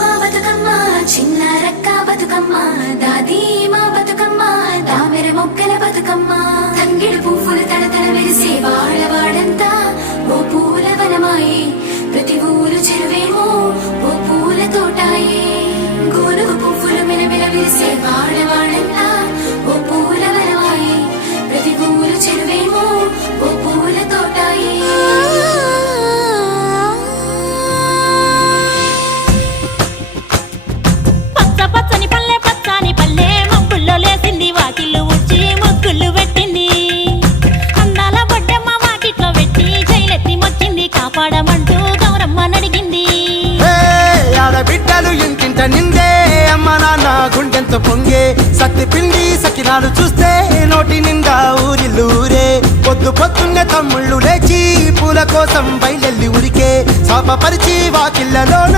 మా బతుకమ్మ చిన్న రక్క బతుకమ్మ దాది మా బతుకమ్మ దామెర మొక్కల బతుకమ్మ తంగిడు పువ్వులు తడతడ మెరిసే వాడవాడంతా ఓ పూల వనమాయే ప్రతి ఊరు చెరువేమో ఓ పూల తోటాయే గోనుగు పువ్వులు మెలమెల విరిసే వాడవాడంతా ఓ పూల వనమాయే ప్రతి ఊరు చెరువేమో ఓ పూల తోటాయే కాపాడమంటూ గౌరమ్మ నడిగింది. ఆడబిడ్డలు ఇంటింట నిందే అమ్మ నాన్న గుండెంతో పొంగే సత్తి పిండి సకినాలు చూస్తే నోటి నిండా ఊరిల్లూరే పొద్దు పొద్దున్నే తమ్ముళ్ళు లేచి పూల కోసం బయలెల్లి ఉరికే శాపపరిచి వాకిళ్ళలోన